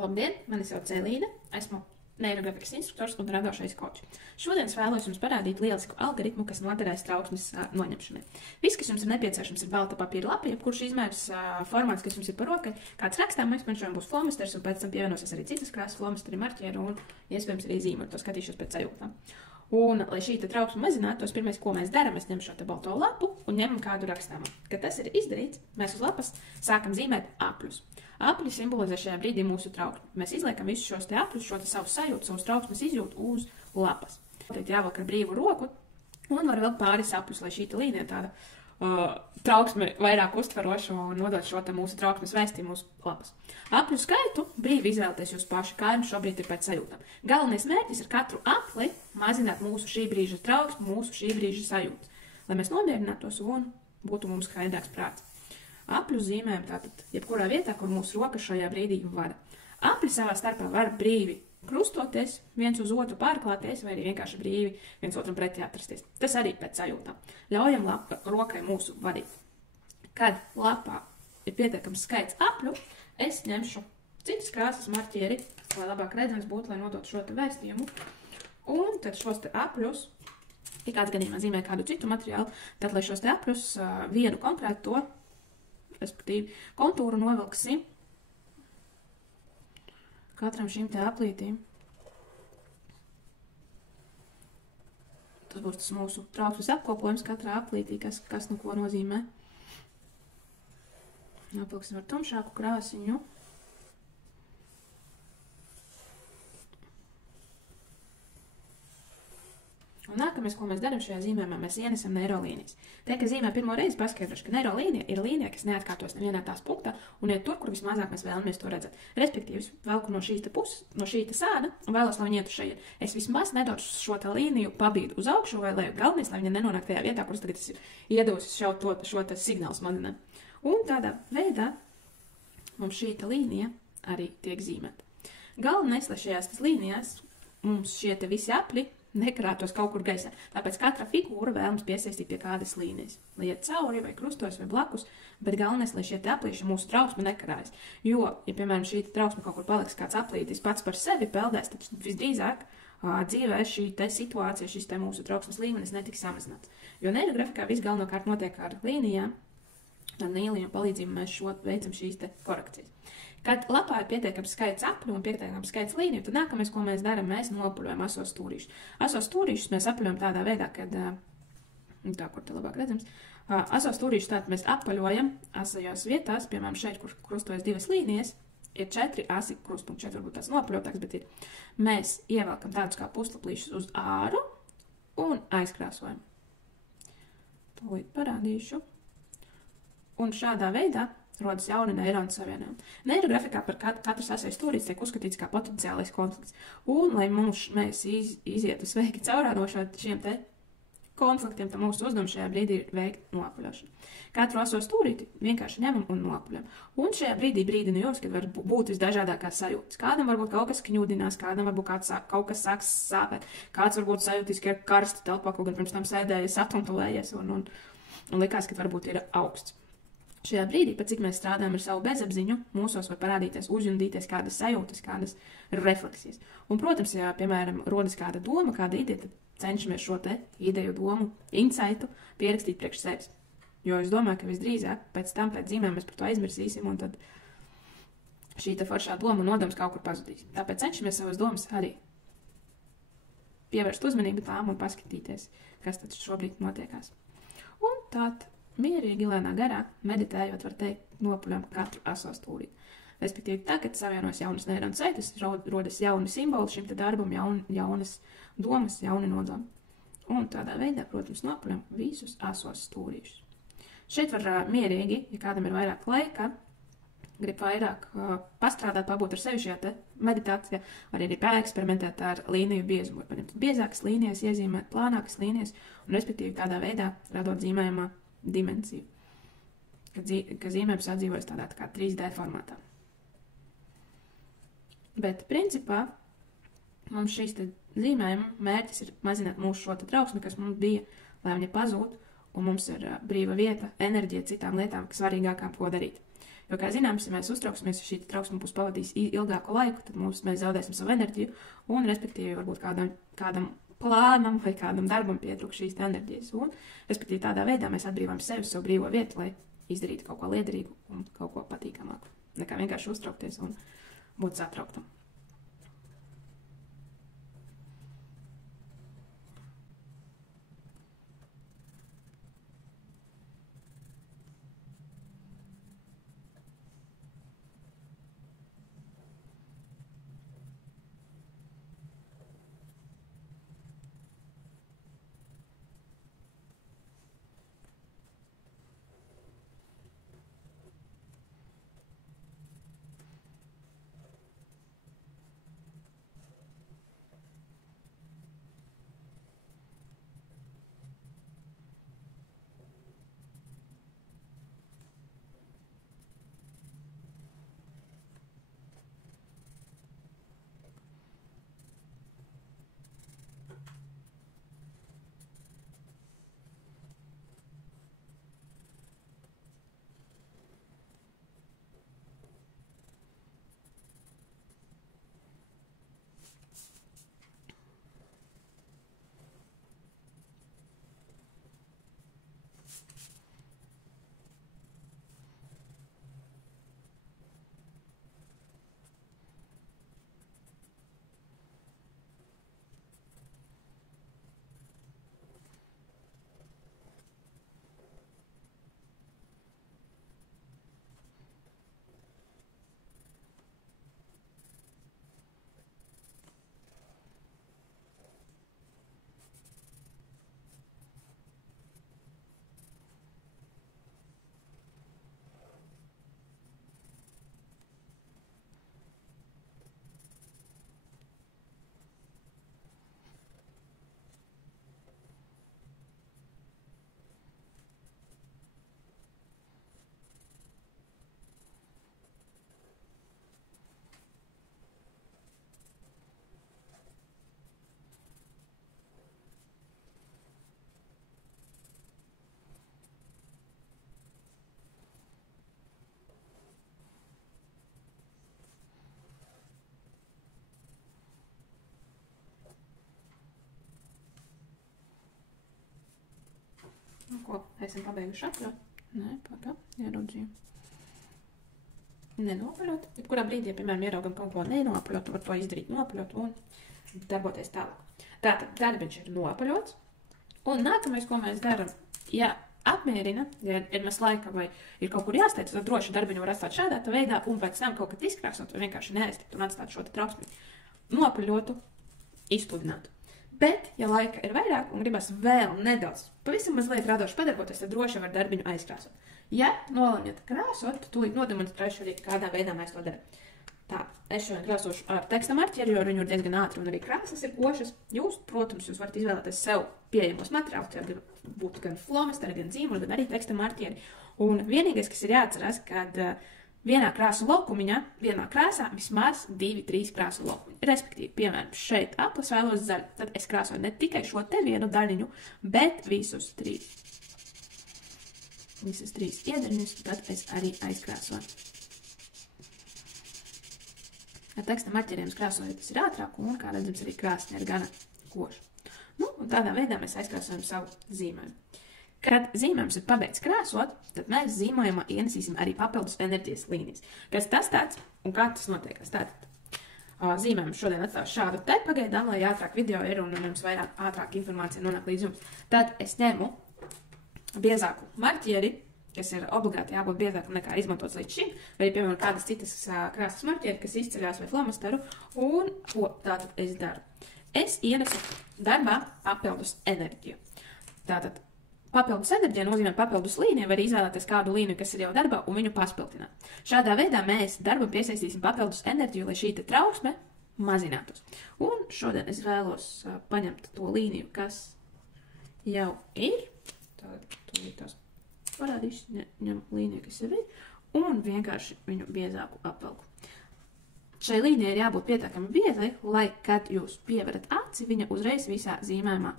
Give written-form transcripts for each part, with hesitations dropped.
Labdien, mani sauc Elīna, esmu neirografikas instruktors un radošais kočs. Šodien es vēlos jums parādīt lielisku algoritmu, kas noderēs trauksmes noņemšanai. Viss, kas jums ir nepieciešams, ir balta papīra lapa, jebkurš izmērs formāts, kas jums ir par rokai, kāds rakstāmais, man šodien būs flomasters, un pēc tam pievienosies arī citas krāsas flomasteri, marķieru un iespējams arī zīmoli, to skatīšos pēc sajūtām. Un, lai šī trauksme mazinātos, pirmais, ko mēs darām, mēs ņemam šo te balto lapu un ņemam kādu rakstāmu. Kad tas ir izdarīts, mēs uz lapas sākam zīmēt apļus. Apļi simbolizē šajā brīdī mūsu trauksmi. Mēs izliekam visus šos te apļus, šo te savu sajūtu, savus trauksmes izjūtu uz lapas. Tad jāvelk ar brīvu roku un var vilkt pāris apļus, lai šī līnija tāda trauksme vairāk uztveroša un nodot šo te mūsu trauksmes vēstījumu uz lapas. Apļu skaitu brīvi izvēlēties jūs paši, kā jums šobrīd ir pēc sajūtām. Galvenais mērķis ir katru apli mazināt mūsu šī brīža trauksmi, mūsu šī brīža sajūtas, lai mēs nomierinātos un būtu mums skaidrāks prāts. Apļu zīmējam tātad jebkurā vietā, kur mūsu roka šajā brīdī vada. Apļi savā starpā var brīvi krustoties, viens uz otru pārklāties vai arī vienkārši brīvi viens otram pretī atrasties. Tas arī pēc sajūtām. Ļaujam rokai mūsu vadīt. Kad lapā ir pietiekams skaits apļu, es ņemšu citas krāsas marķieri, lai labāk redzams būtu, lai nodotu šo te vēstījumu. Un tad šos te apļus, ja kāds gadījumā zīmē kādu citu materiālu, tad, lai šos te apļus vienu konkrētu to, respektīvi, kontūru novilksim katram šim te aplītīm. Tas būs tas mūsu trauksmes apkopojums katrā aplītī, kas nu ko nozīmē. Nopilksim ar tumšāku krāsiņu. Un nākamais, ko mēs darām šajā zīmējumā, mēs ienesam neirolīnijas. Tie, kas zīmē pirmo reizi, paskaidrošu, ka neirolīnija ir līnija, kas neatkārtos nevienā tās punktā un iet tur, kur vismazāk mēs vēlamies to redzēt. Respektīvi, velku no šīs te puses, no šī te sāda un vēlos, lai viņa ietu šeit. Es vismaz nedošu šo te līniju pabīdu uz augšu vai leju. Galvenais, lai viņa nenonāk tajā vietā, kuras tagad es ir iedosis šo te signālu smadzenēm. Un tādā veidā mums šī te līnija arī tiek zīmēta. Galvenais, lai šajās līnijās mums šie te visi apļi nekarātos kaut kur gaisā. Tāpēc katra figūra vēlams piesaistīt pie kādas līnijas. Lai iet cauri vai krustos vai blakus, bet galvenais, lai šie te aplīši mūsu trauksme nekarājas. Jo, ja, piemēram, šī trauksme kaut kur paliks kāds aplītis pats par sevi peldēs, tad visdrīzāk dzīvē šī te situācija, šis te mūsu trauksmes līmenis netiks samazināts. Jo neirografikā viss galvenokārt notiek ar līnijām, ar nīliju palīdzību mēs veicam šīs te korekcijas. Kad lapā ir pietiekams skaits apļu un pietiekams skaits līniju, tad nākamais, ko mēs darām, mēs nopuļojam asos stūrīšus. Asos stūrīšus mēs apaļojam tādā veidā, kad, tā, kur te labāk redzams, asos stūrīšus tātad mēs apaļojam asajās vietās, piemēram šeit, kur krustojas divas līnijas, ir 4 asi krustpunkti, šeit varbūt tāds nopuļotāks, bet ir. Mēs ievelkam tādus kā puslaplīšus uz āru un aizkrāsojam. Tūlīt parādīšu. Un šādā veidā rodas jauni neironu savienojumi. Neirografikā par katru asais stūrītis tiek uzskatīts kā potenciālais konflikts. Un, lai mēs izietu sveiki caurā no šiem te konfliktiem, tad mūsu uzdevums šajā brīdī ir veikt nopuļošanu. Katru aso stūrīti vienkārši ņemam un nopuļam. Un šajā brīdī brīdina jūs, kad var būt visdažādākās sajūtas. Kādam varbūt kaut kas kņūdinās, kādam varbūt kaut kas sāks sāpēt, kāds varbūt sajūtīs, ka ir karsti telpā, kaut gan pirms tam sēdējies, atumtulējies un likās, ka varbūt ir augsts. Šajā brīdī, pat cik mēs strādājam ar savu bezapziņu, mūsos var parādīties, uzjundīties kādas sajūtas, kādas refleksijas. Un, protams, ja, piemēram, rodas kāda doma, kāda ideja, tad cenšamies šo te ideju domu, insightu pierakstīt priekš sevis. Jo es domāju, ka visdrīzāk pēc zīmēm mēs par to aizmirsīsim, un tad šī te foršā doma nodams kaut kur pazudīs. Tāpēc cenšamies savas domas arī pievērst uzmanību tām un paskatīties, kas tad šobrīd notiekās. Un tātad mierīgi, lēnā garā, meditējot, var teikt, nopuļam katru aso stūrīti. Respektīvi, tā, kad savienojas jaunas neironu saites, rodas jauni simboli šim te darbam, jaunas domas, jauni nodomi. Un tādā veidā, protams, nopuļam visus asos stūrīšus. Šeit var mierīgi, ja kādam ir vairāk laika, grib vairāk pastrādāt, pabūt ar sevi šajā te meditācijā, var arī pēksperimentēt ar līniju biezumu. Paņemt biezākas līnijas, iezīmēt plānākas līnijas un, respektīvi, tādā veidā radot zīmējumā dimensiju, ka zīmējums atdzīvojas tādā tā kā 3D formātā. Bet, principā, mums šīs te zīmējuma mērķis ir mazināt mūsu šo te trauksmi, kas mums bija, lai viņa pazūd, un mums ir brīva vieta, enerģija citām lietām, svarīgākām, ko darīt. Jo, kā zināms, ja mēs uztrauksimies, ja šī trauksme būs pavadījis ilgāku laiku, tad mēs zaudēsim savu enerģiju un, respektīvi, varbūt kādam plānam vai kādam darbam pietrūk šīs enerģijas. Un, respektīvi, tādā veidā mēs atbrīvojam sevi uz savu brīvo vietu, lai izdarītu kaut ko liederīgu un kaut ko patīkamāku, nekā vienkārši uztraukties un būt satrauktam. Nu, ko, esam pabeiguši apļot? Nē, pagā, ieraudzīju. Nenopaļot. Jebkurā brīdī, ja, piemēram, ieraugam kaut ko nenopaļot, var to izdarīt nopaļot un darboties tālāk. Tātad darbiņš ir nopaļots. Un nākamais, ko mēs daram, ja apmierina, ja ir mēs laika vai ir kaut kur jāsteidz, tad droši darbiņu var atstāt šādā veidā un pēc tam kaut kad izkrāsot vai vienkārši neaiztikt un atstāt šo trauksmi nopaļotu, izpludinātu. Bet, ja laika ir vairāk un gribas vēl nedaudz, pavisam mazliet radoši padarboties, tad droši var darbiņu aizkrāsot. Ja nolemjat krāsot, tad tūlīt nodemonstrēšu arī, kādā veidā mēs to darām. Tā, es šodien krāsošu ar teksta marķeri, jo viņu ir diezgan ātri un arī krāsas ir košas. Jūs, protams, jūs varat izvēlēties sev pieejamos materiālus, tie būtu gan flomasteri, gan zīmoli, gan arī teksta marķeri. Un vienīgais, kas ir jāatcerās, kad vienā krāsu laukumiņā, vienā krāsā vismaz 2-3 krāsu laukumiņi. Respektīvi, piemēram, šeit aplis vēlos zaļu, tad es krāsoju ne tikai šo te vienu daļiņu, bet visus 3. Visas 3 iedaļņus, tad es arī aizkrāsoju. Ar teksta marķeriem krāsojot, tas ir ātrāk, un, kā redzams, arī krāsne ir gana koša. Nu, un tādā veidā mēs aizkrāsojam savu zīmējumu. Kad zīmējums ir pabeigts krāsot, tad mēs zīmējumā ienesīsim arī papildus enerģijas līnijas. Kas tas tāds un kā tas notiekās? Tātad zīmējums šodien atstāvu šādu te pagaidām, lai ātrāk video ir un jums vairāk ātrāk informācija nonāk līdz jums. Tad es ņemu biezāku marķieri, kas ir obligāti jābūt biezākam nekā izmantots līdz šim, vai, piemēram, kādas citas krāsas marķieri, kas izceļās vai flomasteru, un ko tātad es daru? Es ienesu darbā papildus enerģiju. Tātad papildus enerģija nozīmē papildus līniju, var izvēlēties kādu līniju, kas ir jau darbā, un viņu paspiltināt. Šādā veidā mēs darbam piesaistīsim papildus enerģiju, lai šī trauksme mazinātos. Un šodien es vēlos paņemt to līniju, kas jau ir. Tās parādīšu, ņem līniju, kas jau ir, un vienkārši viņu biezāku apvelku. Šai līnijai ir jābūt pietiekami biezai, lai, kad jūs pieverat aci, viņa uzreiz visā zīmējumā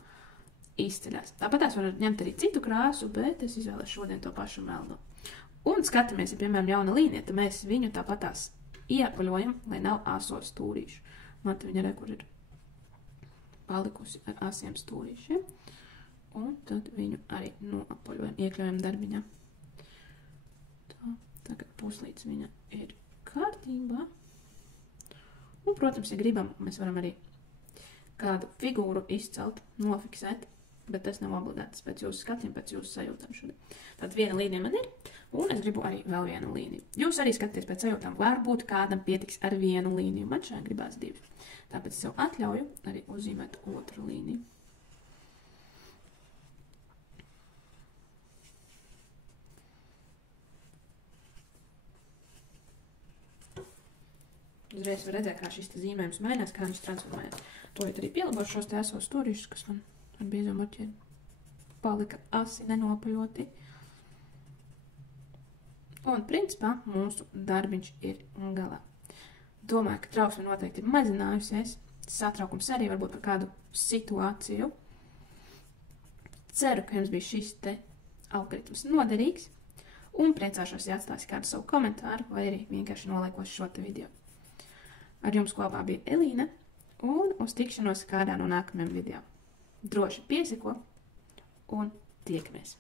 izceļās. Tāpat tās varat ņemt arī citu krāsu, bet es izvēlēšu šodien to pašu melno. Un skatāmies, ja, piemēram, jauna līnija, tad mēs viņu tāpatās ieapaļojam, lai nav aso stūrīšu. Man te viņa kur ir palikusi ar asiem stūrīšiem. Un tad viņu arī noapaļojam, iekļaujam darbiņā. Tā, tagad puslīdz viņa ir kārtībā. Un, protams, ja gribam, mēs varam arī kādu figūru izcelt, nofiksēt, bet tas nav obligāts pēc jūsu skatiem, pēc jūsu sajūtām šodien. Tad viena līnija man ir, un es gribu arī vēl vienu līniju. Jūs arī skaties pēc sajūtām, varbūt kādam pietiks ar vienu līniju, man šajā gribās divas. Tāpēc es sev atļauju arī uzzīmēt otru līniju. Uzreiz var redzēt, kā šis zīmējums mainās, kā viņš transformējas. To arī pielabošu šos te esos stūrišus, kas man ar biezo marķieri palika asi nenopaļoti. Un, principā, mūsu darbiņš ir galā. Domāju, ka trauksme noteikti ir mazinājusies. Satraukums arī varbūt par kādu situāciju. Ceru, ka jums bija šis te algoritms noderīgs. Un priecāšos, ja atstāsi kādu savu komentāru vai arī vienkārši nolaikos šo te video. Ar jums kopā bija Elīna, un uz tikšanos kādā no nākamajiem video. Droši pieseko un tiekamies!